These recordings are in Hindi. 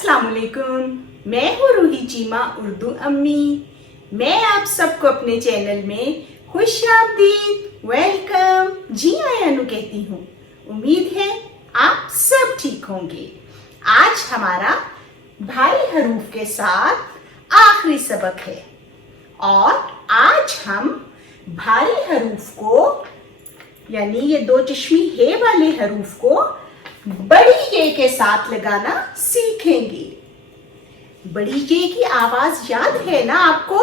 अस्सलाम वालेकुम। मैं हूँ रूही चीमा उर्दू अम्मी। मैं आप सबको अपने चैनल में खुशामदीद वेलकम जी आयानु कहती हूँ। उम्मीद है आप सब ठीक होंगे। आज हमारा भारी हरूफ के साथ आखिरी सबक है और आज हम भारी हरूफ को यानी ये दो चश्मी हे वाले हरूफ को बड़ी ये के साथ लगाना सीखेंगे। बड़ी ये की आवाज याद है ना आपको?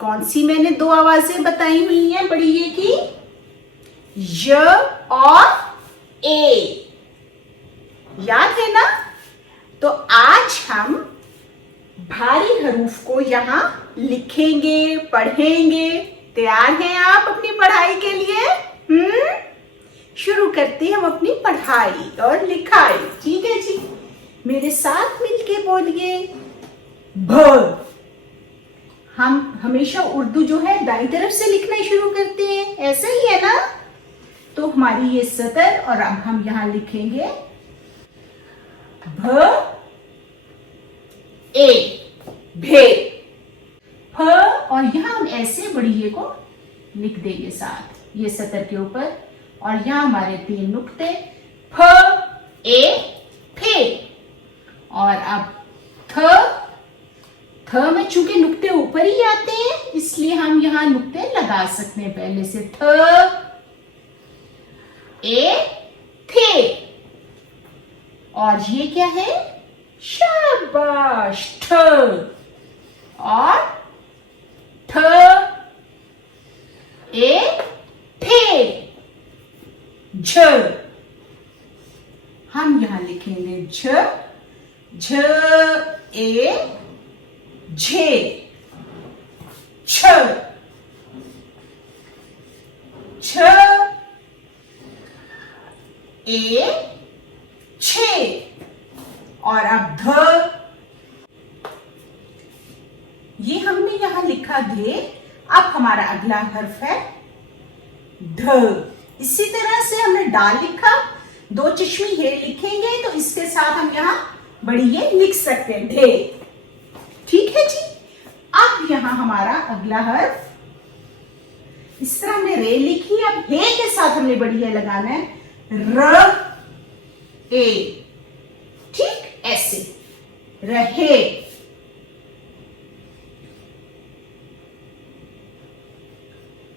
कौन सी मैंने दो आवाजें बताई हुई हैं बड़ी ये की? य और ए, याद है ना? तो आज हम भारी हरूफ को यहाँ लिखेंगे, पढ़ेंगे। तैयार हैं आप अपनी पढ़ाई के लिए? शुरू करते हैं हम अपनी पढ़ाई और लिखाई। ठीक है जी, मेरे साथ मिलके बोलिए भ। हम हमेशा उर्दू जो है दाईं तरफ से लिखना शुरू करते हैं, ऐसा ही है ना? तो हमारी ये सतर और अब हम यहां लिखेंगे भ ए, भे। फ और यहां हम ऐसे बड़ी ये को लिख देंगे साथ ये सतर के ऊपर और यहां हमारे तीन नुक्ते फ ए फे। और अब थ में चूंकि नुक्ते ऊपर ही आते हैं इसलिए हम यहां नुक्ते लगा सकते हैं। पहले से थ ए थे। और ये क्या है? शाबाश, ठ। और ठ ए थे, झ। हम यहां लिखेंगे झ, झ ए झे, छ, छ ए छे। और अब ध, ये हमने यहां लिखा धे। अब हमारा अगला हर्फ है ढ। इसी तरह से हमने डाल लिखा, दो चश्मी हे लिखेंगे तो इसके साथ हम यहां बड़ी ये लिख सकते हैं ढे। ठीक है जी। अब यहां हमारा अगला हर्फ, इस तरह हमने रे लिखी, अब हे के साथ हमने बड़ी ये लगाना है र ए। ठीक, ऐसे रहे।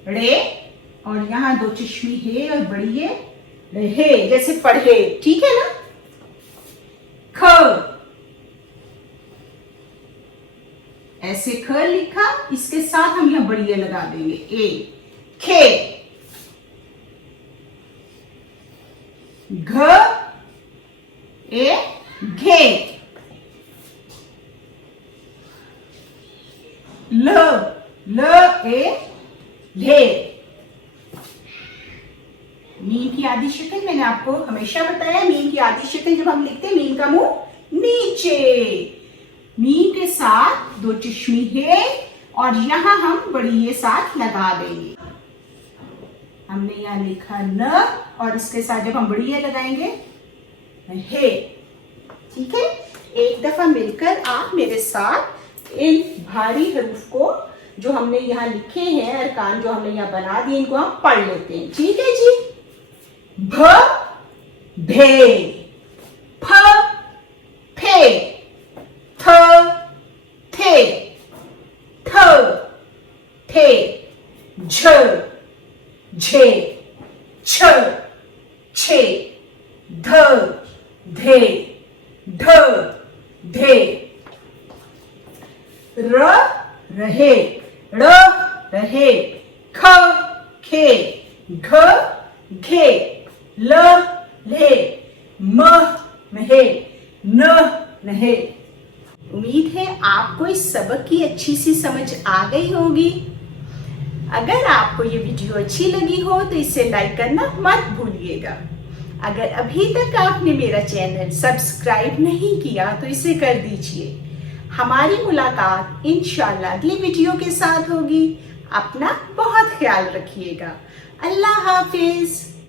रे और यहां दो चश्मी है और बड़ी ये रहे, जैसे पढ़े। ठीक है ना? ख, ऐसे ख लिखा, इसके साथ हम यहां बड़ी ये लगा देंगे ए। खे, घ ए घे, ल ए ले। मीम की आधी शक्ल मैंने आपको हमेशा बताया, मीम की आधी शक्ल जब हम लिखते हैं मीम का मुंह नीचे। मीम के साथ दो चश्मी है और यहां हम बड़ी ये साथ लगा देंगे। हमने यहां लिखा न और इसके साथ जब हम बड़ी ये लगाएंगे हे। ठीक है, एक दफा मिलकर आप मेरे साथ इन भारी हरूफ को जो हमने यहाँ लिखे हैं, अरकान जो हमने यहाँ बना दिए, इनको हम पढ़ लेते हैं। ठीक है जी। भ भे, फ फे, थ थे, थ थे, झ झे, छ छे, ध धे, ढ ढे, र रहे, ड़ रहे, ख खे, घ घे, ल ले, म महे, न नहे। उम्मीद है आपको इस सबक की अच्छी सी समझ आ गई होगी। अगर आपको ये वीडियो अच्छी लगी हो तो इसे लाइक करना मत भूलिएगा। अगर अभी तक आपने मेरा चैनल सब्सक्राइब नहीं किया तो इसे कर दीजिए। हमारी मुलाकात इंशाल्लाह अगली वीडियो के साथ होगी। अपना बहुत ख्याल रखिएगा। अल्लाह हाफिज।